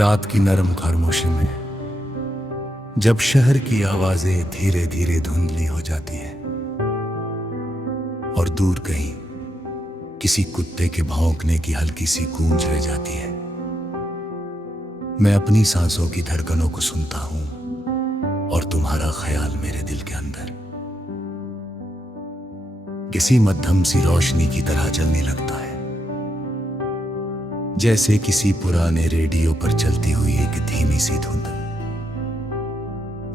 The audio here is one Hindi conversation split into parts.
रात की नरम खामोशी में जब शहर की आवाजें धीरे धीरे धुंधली हो जाती है और दूर कहीं किसी कुत्ते के भौंकने की हल्की सी गूंज रह जाती है, मैं अपनी सांसों की धड़कनों को सुनता हूं और तुम्हारा ख्याल मेरे दिल के अंदर किसी मध्यम सी रोशनी की तरह जलने लगता है, जैसे किसी पुराने रेडियो पर चलती हुई एक धीमी सी धुंध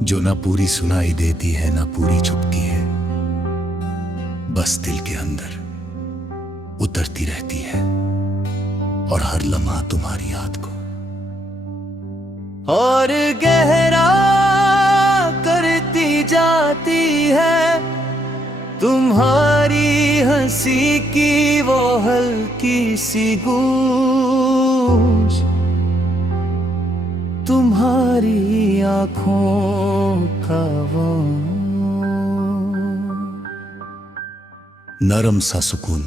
जो ना पूरी सुनाई देती है ना पूरी छुपती है, बस दिल के अंदर उतरती रहती है और हर लम्हा तुम्हारी याद को और गहरा करती जाती है तुम्हारी हंसी की वो हल्की सी गूंज, तुम्हारी आंखों का वो नरम सा सुकून,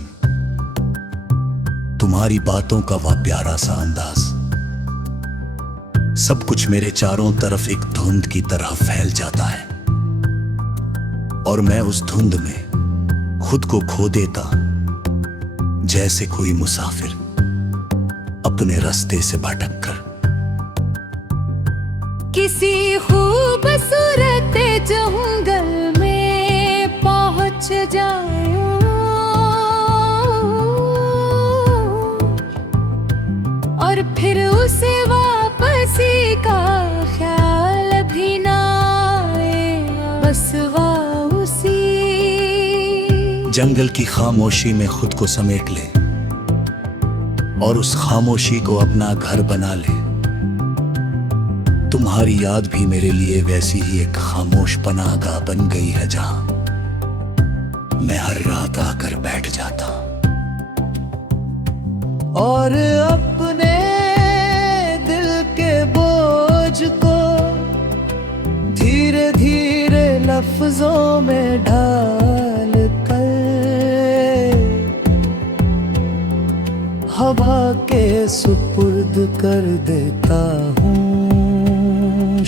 तुम्हारी बातों का वह प्यारा सा अंदाज, सब कुछ मेरे चारों तरफ एक धुंध की तरह फैल जाता है और मैं उस धुंध में खुद को खो देता, जैसे कोई मुसाफिर अपने रास्ते से भटक कर किसी खूबसूरत जंगल में पहुंच जाए और फिर उसे वापसी का ख्याल भी ना आए, बस उसी जंगल की खामोशी में खुद को समेट ले और उस खामोशी को अपना घर बना ले। तुम्हारी याद भी मेरे लिए वैसी ही एक खामोश पनाहगाह बन गई है जहां मैं हर रात आकर बैठ जाता और अपने दिल के बोझ को धीरे धीरे लफ्जों में ढाल कर हवा के सुपुर्द कर देता हूँ।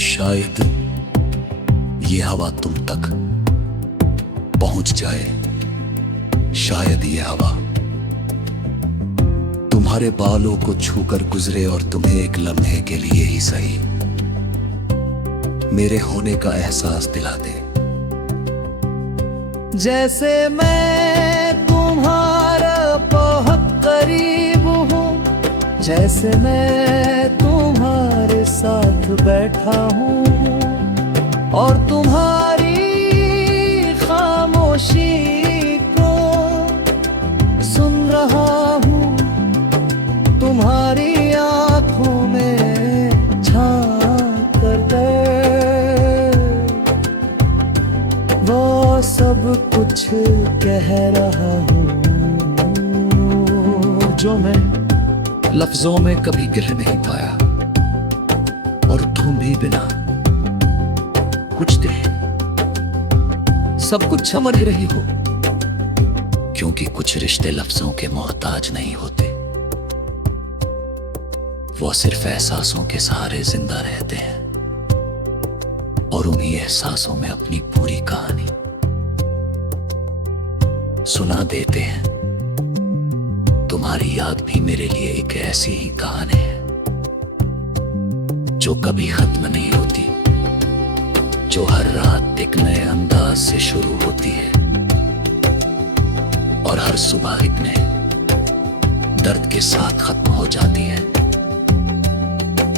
शायद ये हवा तुम तक पहुंच जाए, शायद ये हवा तुम्हारे बालों को छूकर गुजरे और तुम्हें एक लम्हे के लिए ही सही मेरे होने का एहसास दिला दे। जैसे मैं तुम्हारा बहुत करीब हूँ, जैसे मैं तुम्हारे साथ बैठा हूँ और तुम्हारी खामोशी को सुन रहा हूँ, तुम्हारी आंखों में झांक कर वो सब कुछ कह रहा हूँ जो मैं लफ्जों में कभी कह नहीं पाया और तुम भी बिना कुछ दे सब कुछ समझ रही हो, क्योंकि कुछ रिश्ते लफ्जों के मोहताज नहीं होते, वो सिर्फ एहसासों के सहारे जिंदा रहते हैं और उन्हीं एहसासों में अपनी पूरी कहानी सुना देते हैं। तुम्हारी याद भी मेरे लिए एक ऐसी ही कहानी है जो कभी खत्म नहीं होती, जो हर रात एक नए अंदाज से शुरू होती है और हर सुबह एक नए दर्द के साथ खत्म हो जाती है।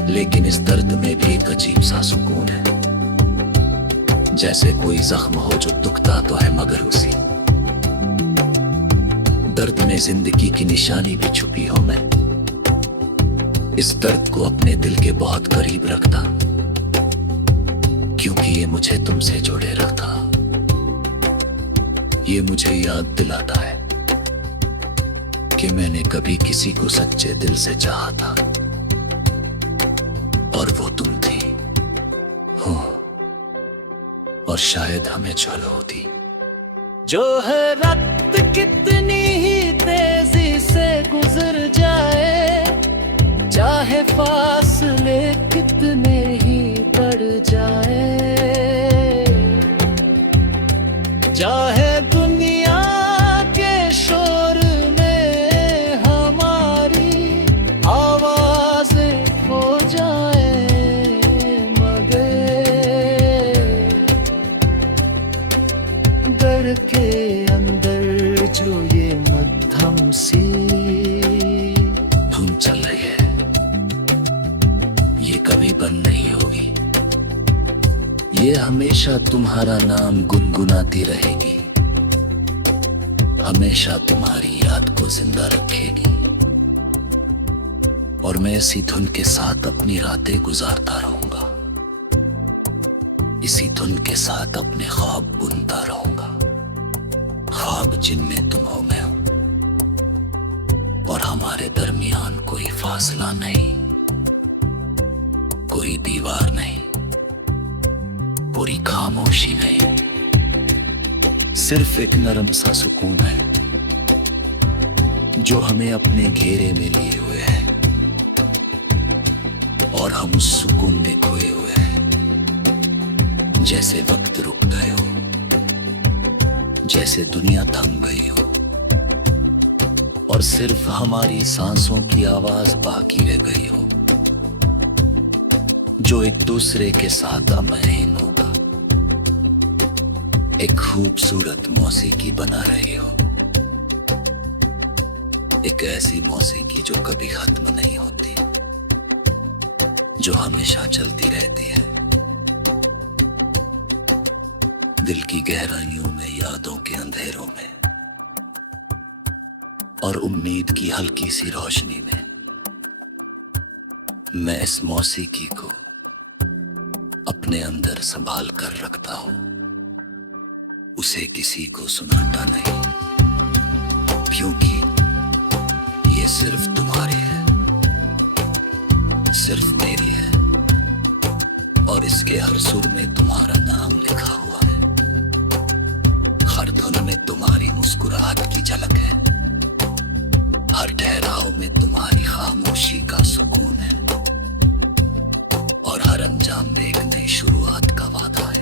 लेकिन इस दर्द में भी एक अजीब सा सुकून है, जैसे कोई जख्म हो जो दुखता तो है मगर उसी दर्द में जिंदगी की निशानी भी छुपी हो। मैं इस दर्द को अपने दिल के बहुत करीब रखता, क्योंकि ये मुझे तुमसे जोड़े रखता, ये मुझे याद दिलाता है कि मैंने कभी किसी को सच्चे दिल से चाहा था और वो तुम थी हो, और शायद हमें चल होती जो है रात कितनी ही तेजी से गुजर जाए, चाहे फासले कितने ही पड़ जाए, चाहे दुनिया के शोर में हमारी आवाजें खो जाए, मगर घर के अंदर जो ये मध्यम सी धुन चल रही है, ये कभी बंद नहीं होगी। ये हमेशा तुम्हारा नाम गुनगुनाती रहेगी, हमेशा तुम्हारी याद को जिंदा रखेगी। और मैं इसी धुन के साथ अपनी रातें गुजारता रहूंगा, इसी धुन के साथ अपने ख्वाब बुनता रहूंगा, ख्वाब जिनमें तुम हो मैं हूं, और हमारे दरमियान कोई फासला नहीं, कोई दीवार नहीं, पूरी खामोशी नहीं, सिर्फ एक नरम सा सुकून है जो हमें अपने घेरे में लिए हुए है, और हम उस सुकून में खोए हुए हैं। जैसे वक्त रुक गए हो, जैसे दुनिया थम गई हो, और सिर्फ हमारी सांसों की आवाज बाकी रह गई हो, जो एक दूसरे के साथ अमहीन होगा, एक खूबसूरत मौसीकी बना रही हो, एक ऐसी मौसीकी जो कभी खत्म नहीं होती, जो हमेशा चलती रहती है, दिल की गहराइयों में, यादों के अंधेरों में, और उम्मीद की हल्की सी रोशनी में। मैं इस मौसीकी को अपने अंदर संभाल कर रखता हूं, उसे किसी को सुनाता नहीं, क्योंकि ये सिर्फ तुम्हारी है, सिर्फ मेरी है, और इसके हर सुर में तुम्हारा नाम लिखा हुआ है, हर धुन में तुम्हारी मुस्कुराहट की झलक है, हर ठहराव में तुम्हारी खामोशी का सुकून है, और हर अंजाम में एक नई शुरुआत का वादा है।